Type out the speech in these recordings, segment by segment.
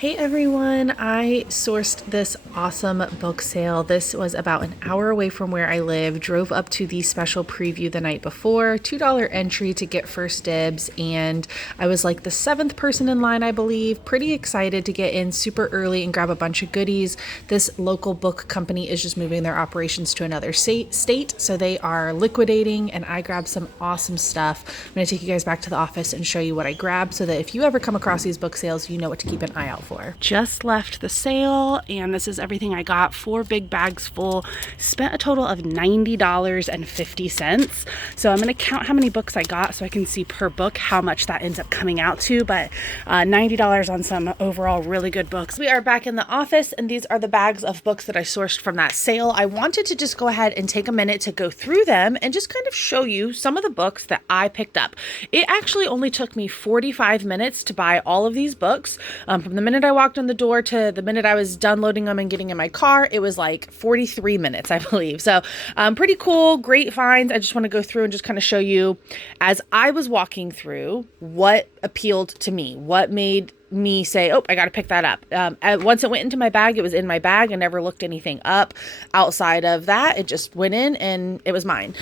Hey everyone, I sourced this awesome book sale. This was about an hour away from where I live. Drove up to the special preview the night before, $2 entry to get first dibs, and I was like the seventh person in line, I believe. Pretty excited to get in super early and grab a bunch of goodies. This local book company is just moving their operations to another state, so they are liquidating, and I grabbed some awesome stuff. I'm going to take you guys back to the office and show you what I grabbed so that if you ever come across these book sales, you know what to keep an eye out for. Just left the sale, and this is everything I got. 4 big bags full. Spent a total of $90.50. So I'm going to count how many books I got so I can see per book how much that ends up coming out to, but $90 on some overall really good books. We are back in the office, and these are the bags of books that I sourced from that sale. I wanted to just go ahead and take a minute to go through them and just kind of show you some of the books that I picked up. It actually only took me 45 minutes to buy all of these books. From the minute I walked in the door to the minute I was done loading them and getting in my car, it was like 43 minutes, I believe. So pretty cool, great finds. I just want to go through and just kind of show you, as I was walking through, what appealed to me, what made me say, oh, I got to pick that up. Once it went into my bag, it was in my bag. I never looked anything up outside of that. It just went in and it was mine.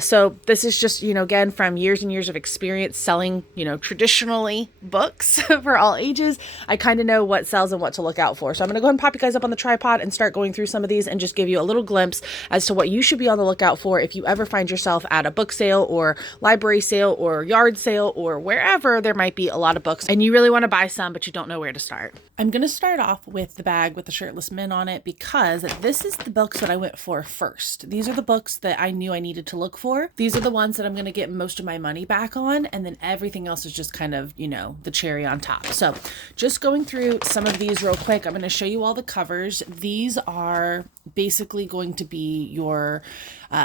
So this is just, again, from years and years of experience selling, traditionally books for all ages. I kind of know what sells and what to look out for. So I'm going to go ahead and pop you guys up on the tripod and start going through some of these and just give you a little glimpse as to what you should be on the lookout for if you ever find yourself at a book sale or library sale or yard sale or wherever there might be a lot of books and you really want to buy some, but you don't know where to start. I'm going to start off with the bag with the shirtless men on it because this is the books that I went for first. These are the books that I knew I needed to look for. These are the ones that I'm going to get most of my money back on, and then everything else is just kind of, the cherry on top. So just going through some of these real quick, I'm going to show you all the covers. These are basically going to be your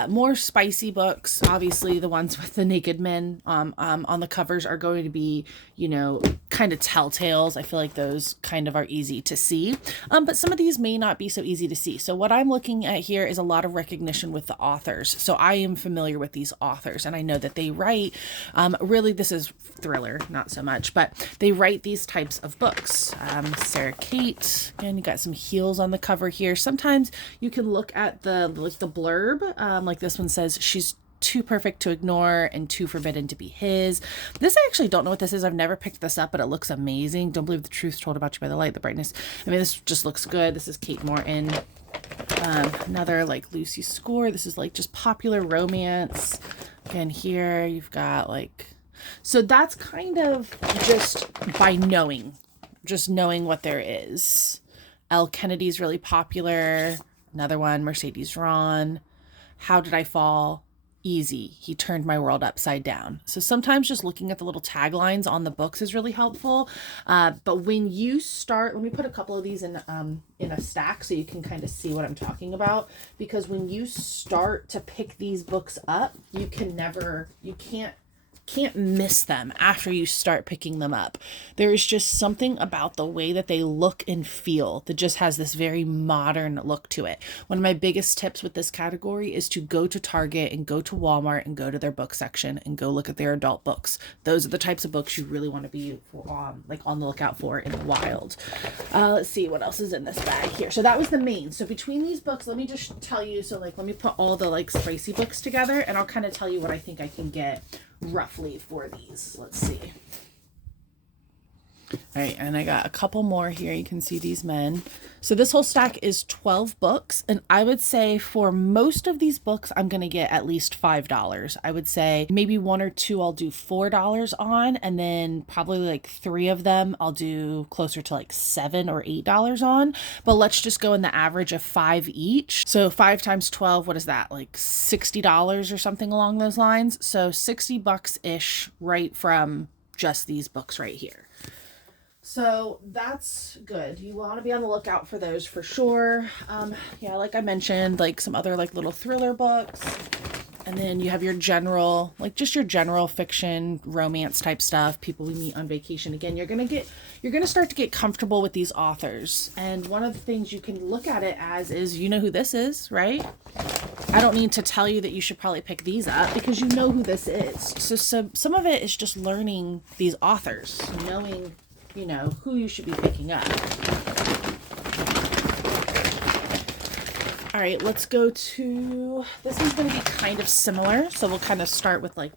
more spicy books. Obviously, the ones with the naked men on the covers are going to be, kind of telltales. I feel like those kind of are easy to see, but some of these may not be so easy to see. So what I'm looking at here is a lot of recognition with the authors. So I am familiar with these authors, and I know that they write, really, this is thriller, not so much, but they write these types of books. Sarah Kate, and you got some heels on the cover here. Sometimes you can look at the blurb, like this one says, she's too perfect to ignore and too forbidden to be his. This, I actually don't know what this is. I've never picked this up, but it looks amazing. Don't believe the truth told about you by the light, the brightness. I mean, this just looks good. This is Kate Morton. Another like Lucy Score. This is like just popular romance. Again, here you've got like, so that's kind of just by knowing what there is. Elle Kennedy's really popular. Another one, Mercedes Ron. How Did I Fall? Easy. He turned my world upside down. So sometimes just looking at the little taglines on the books is really helpful. But when you start, let me put a couple of these in a stack so you can kind of see what I'm talking about. Because when you start to pick these books up, you can't miss them after you start picking them up. There is just something about the way that they look and feel that just has this very modern look to it. One of my biggest tips with this category is to go to Target and go to Walmart and go to their book section and go look at their adult books. Those are the types of books you really want to be on the lookout for in the wild. Let's see what else is in this bag here. So that was the main. So between these books, let me just tell you, let me put all the spicy books together and I'll kind of tell you what I think I can get roughly for these. Let's see. All right, and I got a couple more here. You can see these men. So this whole stack is 12 books, and I would say for most of these books, I'm going to get at least $5. I would say maybe one or two I'll do $4 on, and then probably like 3 of them I'll do closer to like $7 or $8 on. But let's just go in the average of 5 each. So 5 times 12, what is that? Like $60 or something along those lines. So $60-ish right from just these books right here. So that's good. You want to be on the lookout for those for sure. Like I mentioned, like some other like little thriller books. And then you have your general, just your general fiction, romance type stuff, people we meet on vacation. Again, you're going to start to get comfortable with these authors. And one of the things you can look at it as is, you know who this is, right? I don't need to tell you that you should probably pick these up because you know who this is. So some of it is just learning these authors, knowing you know, who you should be picking up. All right, let's go to, this one's going to be kind of similar. So we'll kind of start with like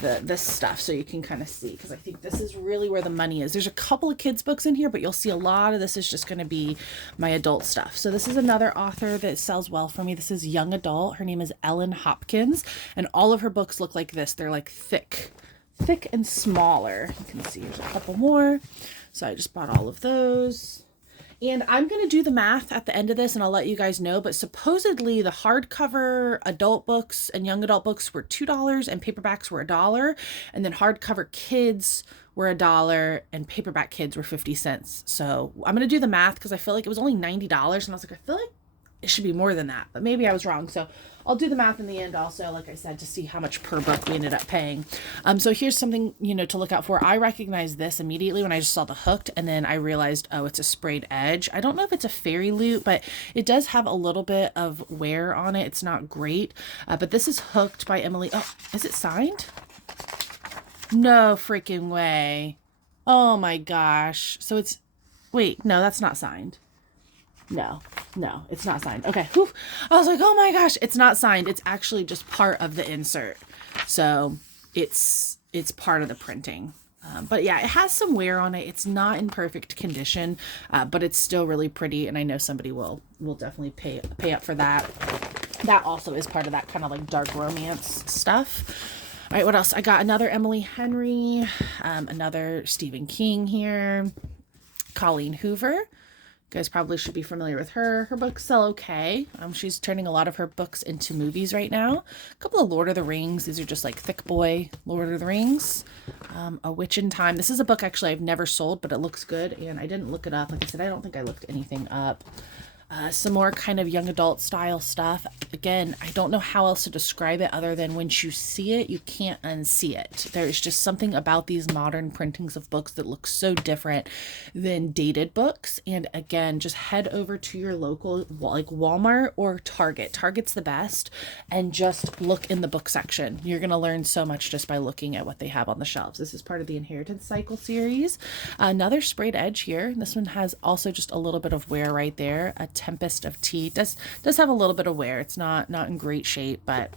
this stuff so you can kind of see, because I think this is really where the money is. There's a couple of kids books in here, but you'll see a lot of this is just going to be my adult stuff. So this is another author that sells well for me. This is young adult. Her name is Ellen Hopkins, and all of her books look like this. They're like thick and smaller. You can see there's a couple more. So I just bought all of those. And I'm going to do the math at the end of this and I'll let you guys know, but supposedly the hardcover adult books and young adult books were $2 and paperbacks were $1. And then hardcover kids were $1 and paperback kids were 50 cents. So I'm going to do the math because I feel like it was only $90. And I was like, I feel like it should be more than that, but maybe I was wrong. So I'll do the math in the end also, like I said, to see how much per book we ended up paying. So here's something, you know, to look out for. I recognized this immediately when I just saw the Hooked, and then I realized, oh, it's a sprayed edge. I don't know if it's a fairy loot, but it does have a little bit of wear on it. It's not great, but this is Hooked by Emily. Oh, is it signed? No freaking way. Oh my gosh. So it's, wait, no, that's not signed. No, it's not signed. Okay. Whew. I was like, oh my gosh, it's not signed. It's actually just part of the insert. So it's part of the printing. But yeah, it has some wear on it. It's not in perfect condition, but it's still really pretty. And I know somebody will definitely pay up for that. That also is part of that kind of like dark romance stuff. All right, what else? I got another Emily Henry, another Stephen King here, Colleen Hoover. You guys probably should be familiar with her. Her books sell okay. She's turning a lot of her books into movies right now. A couple of Lord of the Rings. These are just like thick boy Lord of the Rings. A Witch in Time. This is a book actually I've never sold, but it looks good. And I didn't look it up. Like I said, I don't think I looked anything up. Some more kind of young adult style stuff. Again, I don't know how else to describe it other than once you see it, you can't unsee it. There's just something about these modern printings of books that look so different than dated books. And again, just head over to your local, like Walmart or Target. Target's the best. And just look in the book section. You're going to learn so much just by looking at what they have on the shelves. This is part of the Inheritance Cycle series. Another sprayed edge here. This one has also just a little bit of wear right there. A Tempest of Tea does have a little bit of wear. It's not in great shape, but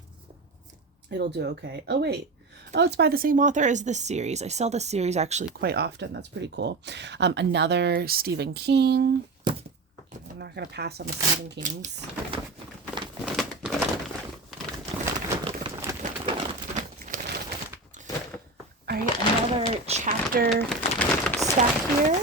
it'll do okay. Oh wait, it's by the same author as this series. I sell this series actually quite often. That's pretty cool. Another Stephen King. I'm not gonna pass on the Stephen Kings. All right, another chapter stack here.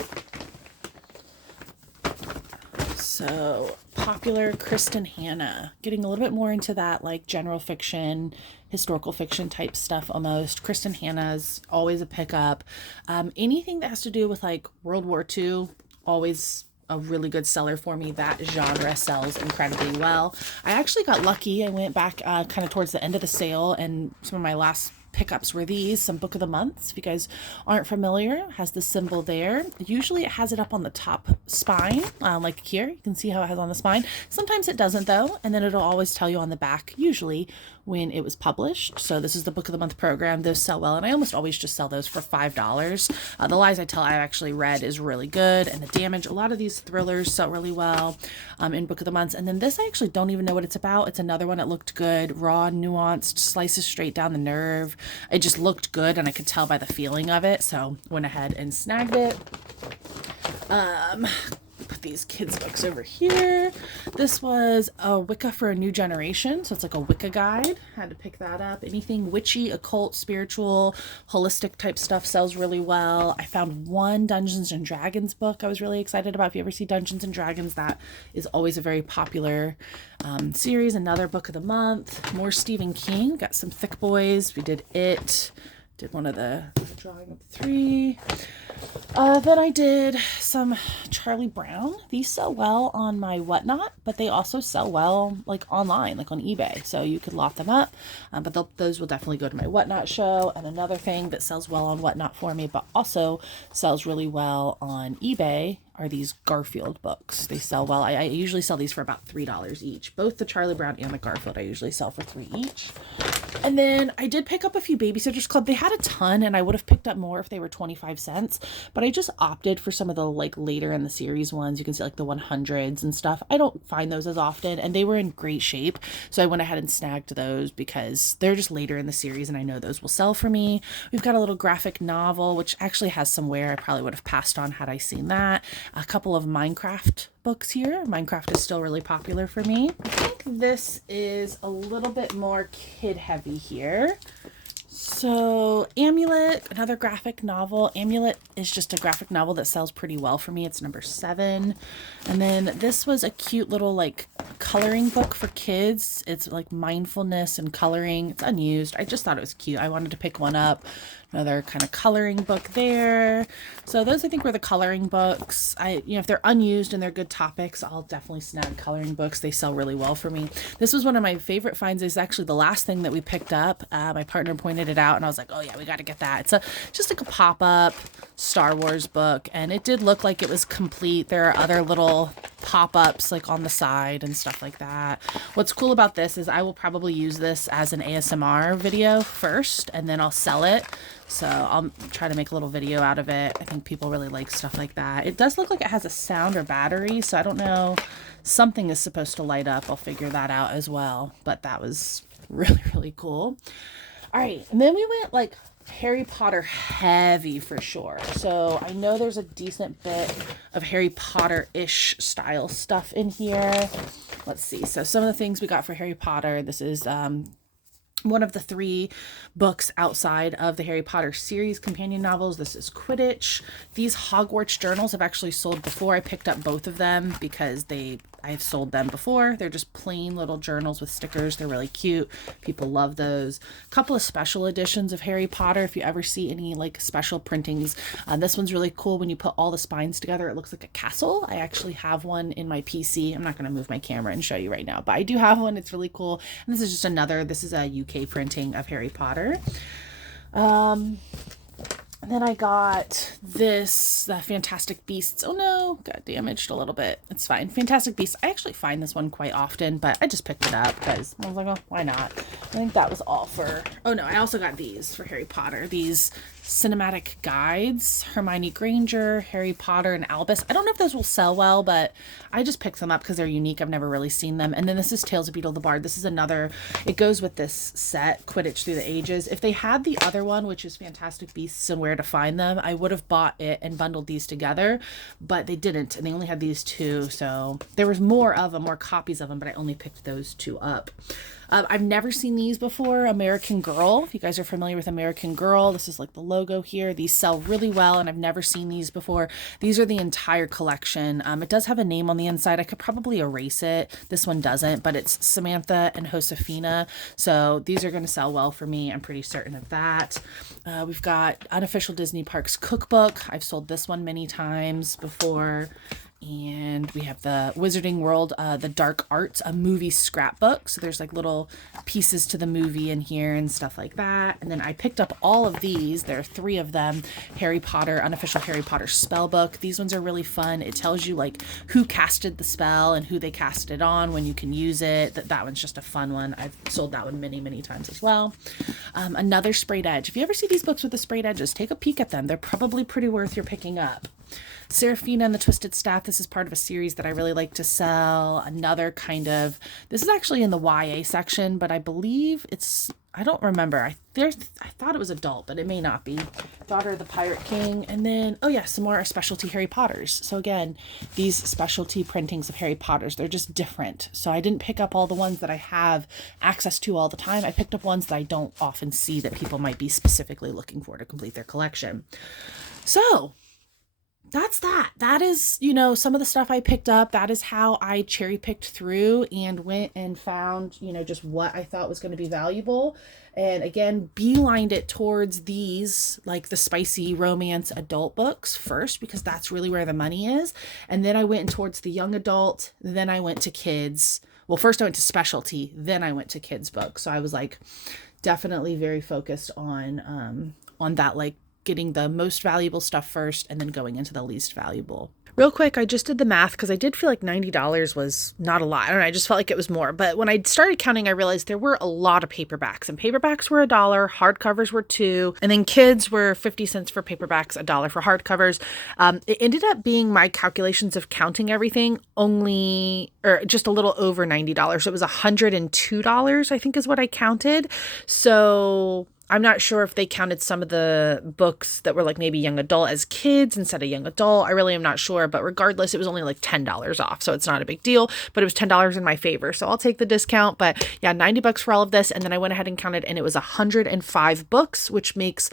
So popular Kristen Hanna, getting a little bit more into that like general fiction, historical fiction type stuff almost. Kristen Hanna's always a pickup. Anything that has to do with like World War II, always a really good seller for me. That genre sells incredibly well. I actually got lucky. I went back kind of towards the end of the sale, and some of my last pickups were these, some book of the months. If you guys aren't familiar, has the symbol there. Usually it has it up on the top spine, like here. You can see how it has on the spine. Sometimes it doesn't though, and then it'll always tell you on the back, usually when it was published. So this is the book of the month program. Those sell well, and I almost always just sell those for $5. The Lies I Tell I've actually read is really good, and The Damage. A lot of these thrillers sell really well in book of the months. And then this I actually don't even know what it's about. It's another one that looked good, raw, nuanced, slices straight down the nerve. It just looked good, and I could tell by the feeling of it, so went ahead and snagged it. Put these kids' books over here. This was a Wicca for a New Generation, so it's like a Wicca guide. Had to pick that up. Anything witchy, occult, spiritual, holistic type stuff sells really well. I found one Dungeons and Dragons book I was really excited about. If you ever see Dungeons and Dragons, that is always a very popular series. Another book of the month. More Stephen King. Got some thick boys. We did It. Did one of the drawing of the three. Then I did some Charlie Brown. These sell well on my Whatnot, but they also sell well like online, like on eBay. So you could lot them up, but those will definitely go to my Whatnot show. And another thing that sells well on Whatnot for me, but also sells really well on eBay, are these Garfield books. They sell well. I usually sell these for about $3 each. Both the Charlie Brown and the Garfield I usually sell for $3 each. And then I did pick up a few Babysitters Club. They had a ton, and I would have picked up more if they were 25 cents, but I just opted for some of the like later in the series ones. You can see like the 100s and stuff. I don't find those as often, and they were in great shape, so I went ahead and snagged those because they're just later in the series and I know those will sell for me. We've got a little graphic novel, which actually has some wear. I probably would have passed on had I seen that. A couple of Minecraft books here. Minecraft is still really popular for me. I think this is a little bit more kid heavy here. So Amulet, another graphic novel. Amulet is just a graphic novel that sells pretty well for me. It's number 7. And then this was a cute little like coloring book for kids. It's like mindfulness and coloring. It's unused. I just thought it was cute. I wanted to pick one up. Another kind of coloring book there. So those I think were the coloring books. If they're unused and they're good topics, I'll definitely snag coloring books. They sell really well for me. This was one of my favorite finds. Is actually the last thing that we picked up. My partner pointed it out and I was like, oh yeah, we got to get that. It's just like a pop-up Star Wars book, and it did look like it was complete. There are other little pop-ups like on the side and stuff like that. What's cool about this is I will probably use this as an ASMR video first, and then I'll sell it. So I'll try to make a little video out of it. I think people really like stuff like that. It does look like it has a sound or battery, so I don't know. Something is supposed to light up. I'll figure that out as well. But that was really, really cool. All right, and then we went like Harry Potter heavy for sure. So I know there's a decent bit of Harry Potter-ish style stuff in here. Let's see. So some of the things we got for Harry Potter, this is one of the 3 books outside of the Harry Potter series companion novels. This is Quidditch. These Hogwarts journals have actually sold before. I picked up both of them because I've sold them before. They're just plain little journals with stickers. They're really cute. People love those. A couple of special editions of Harry Potter. If you ever see any like special printings, this one's really cool. When you put all the spines together, it looks like a castle. I actually have one in my PC. I'm not going to move my camera and show you right now, but I do have one. It's really cool. And this is just this is a UK printing of Harry Potter. And then I got this, the Fantastic Beasts. Oh no, got damaged a little bit. It's fine. Fantastic Beasts. I actually find this one quite often, but I just picked it up because I was like, oh, why not? I think that was all for, oh no, I also got these for Harry Potter. These cinematic guides, Hermione Granger, Harry Potter, and Albus. I don't know if those will sell well, but I just picked them up because they're unique. I've never really seen them. And then this is Tales of Beetle the Bard. This is another, it goes with this set, Quidditch Through the Ages. If they had the other one, which is Fantastic Beasts and Where to Find Them, I would have bought it and bundled these together, but they didn't. And they only had these 2. So there was more of them, more copies of them, but I only picked those 2 up. I've never seen these before. American Girl. If you guys are familiar with American Girl, this is like the logo here. These sell really well, and I've never seen these before. These are the entire collection. It does have a name on the inside. I could probably erase it. This one doesn't, but it's Samantha and Josefina. So these are going to sell well for me. I'm pretty certain of that. We've got Unofficial Disney Parks Cookbook. I've sold this one many times before. And we have the Wizarding World, the Dark Arts, a movie scrapbook. So there's like little pieces to the movie in here and stuff like that. And then I picked up all of these. There are 3 of them. Harry Potter, Unofficial Harry Potter spell book. These ones are really fun. It tells you like who casted the spell and who they cast it on, when you can use it. That one's just a fun one. I've sold that one many, many times as well. Another sprayed edge. If you ever see these books with the sprayed edges, take a peek at them. They're probably pretty worth your picking up. Serafina and the Twisted Staff. This is part of a series that I really like to sell. Another kind of, this is actually in the YA section, but I believe it's, I don't remember. I thought it was adult, but it may not be. Daughter of the Pirate King. And then, oh yeah, some more specialty Harry Potters. So again, these specialty printings of Harry Potters, they're just different. So I didn't pick up all the ones that I have access to all the time. I picked up ones that I don't often see that people might be specifically looking for to complete their collection. So that's that. That is, some of the stuff I picked up. That is how I cherry picked through and went and found, just what I thought was going to be valuable. And again, beelined it towards these, like the spicy romance adult books first, because that's really where the money is. And then I went towards the young adult. Then I went to kids. Well, first I went to specialty. Then I went to kids books. So I was like definitely very focused on that, like getting the most valuable stuff first and then going into the least valuable. Real quick, I just did the math because I did feel like $90 was not a lot. I don't know, I just felt like it was more. But when I started counting, I realized there were a lot of paperbacks. And paperbacks were $1, hardcovers were $2, and then kids were 50 cents for paperbacks, $1 for hardcovers. It ended up being, my calculations of counting everything, just a little over $90. So it was $102, I think is what I counted. So I'm not sure if they counted some of the books that were like maybe young adult as kids instead of young adult. I really am not sure, but regardless, it was only like $10 off. So it's not a big deal, but it was $10 in my favor. So I'll take the discount, but yeah, $90 for all of this. And then I went ahead and counted and it was 105 books, which makes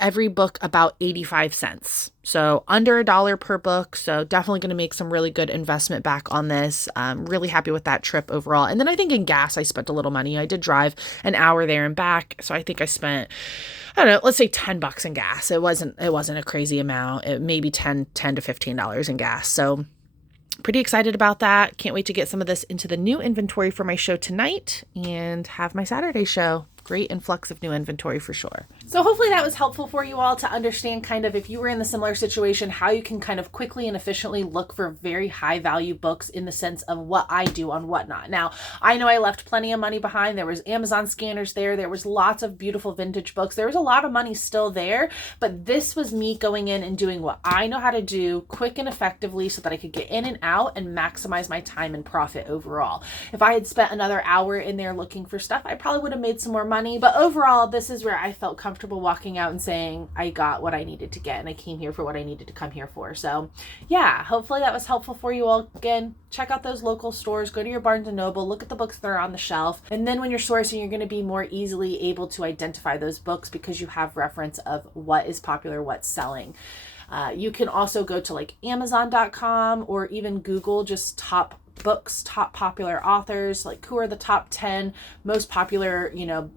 every book about 85 cents. So under $1 per book. So definitely going to make some really good investment back on this. Really happy with that trip overall. And then I think in gas, I spent a little money. I did drive an hour there and back. So I think I spent, I don't know, let's say $10 in gas. It wasn't a crazy amount. It maybe $10 to $15 in gas. So pretty excited about that. Can't wait to get some of this into the new inventory for my show tonight and have my Saturday show. Great influx of new inventory for sure. So hopefully that was helpful for you all to understand kind of, if you were in the similar situation, how you can kind of quickly and efficiently look for very high value books in the sense of what I do on Whatnot. Now, I know I left plenty of money behind. There was Amazon scanners there. There was lots of beautiful vintage books. There was a lot of money still there, but this was me going in and doing what I know how to do quick and effectively so that I could get in and out and maximize my time and profit overall. If I had spent another hour in there looking for stuff, I probably would have made some more money, but overall, this is where I felt comfortable walking out and saying I got what I needed to get and I came here for what I needed to come here for. So yeah, hopefully that was helpful for you all. Again, check out those local stores, go to your Barnes & Noble, look at the books that are on the shelf. And then when you're sourcing, you're going to be more easily able to identify those books because you have reference of what is popular, what's selling. You can also go to like Amazon.com or even Google just top books, top popular authors, like who are the top 10 most popular,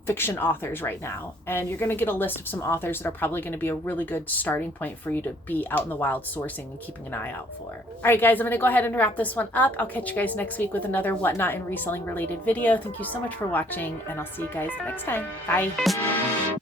fiction authors right now. And you're going to get a list of some authors that are probably going to be a really good starting point for you to be out in the wild sourcing and keeping an eye out for. All right, guys, I'm going to go ahead and wrap this one up. I'll catch you guys next week with another Whatnot and reselling related video. Thank you so much for watching, and I'll see you guys next time. Bye.